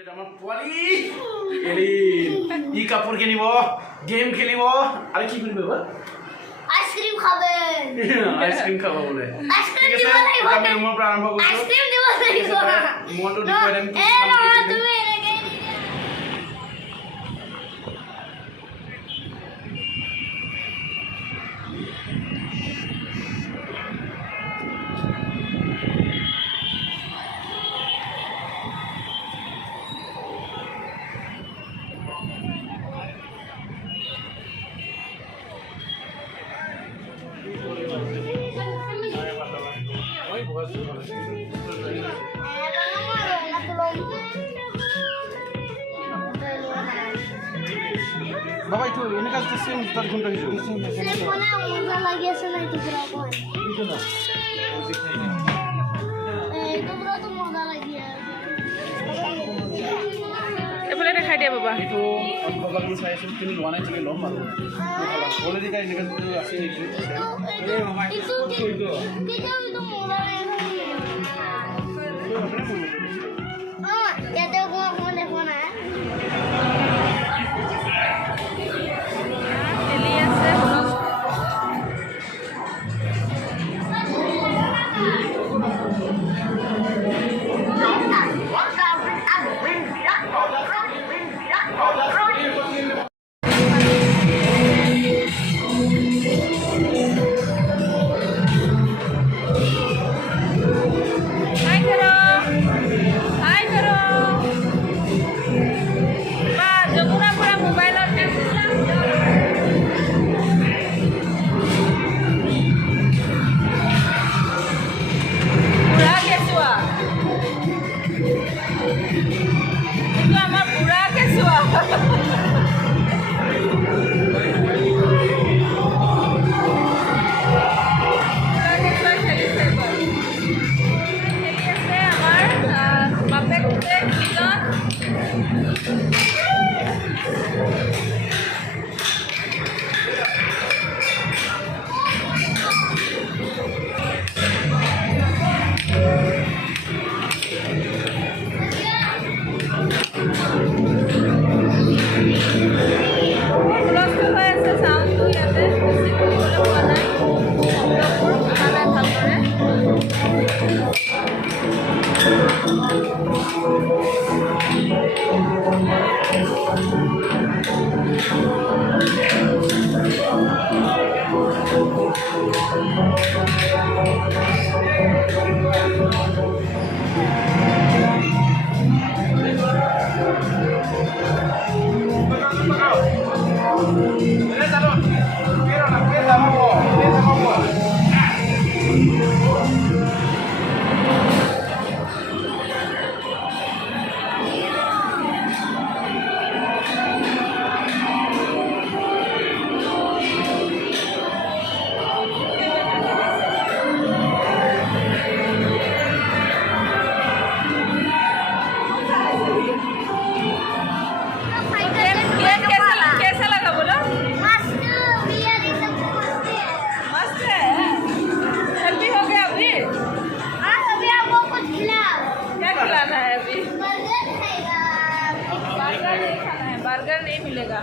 আমাৰ পোৱালি ই কাপোৰ কিনিব গেম খেলিব আৰু কি কৰিব আইসক্রিম খাবে আইসক্রিম খাব বলে আইসক্রিম দিব লাগিব আমি ৰুমৰ পৰা আৰম্ভ কৰিছো আইসক্রিম দিব লাগিব মনটো দেখুৱাই দিম এ না তুমি এনেকৈ বাবা এইটো এনেকা চেম তাত ঘন্টা হিজো ফোনে মজা লাগি আছে না এইটো পুরা কোন এইটো না এইটো পুরা তো মজা লাগি আছে এফালে দেখাই দিয়া বাবা এইটো বাবা কি চাইছো তুমি লোৱা নাই চাগে ল'ম আৰু অলৰেডি কাই এনেকা আছে এইটো এইটো এইটো মজা লাগে ইয়াতে কোন দেখো না খেলি আছে बर्गर नहीं मिलेगा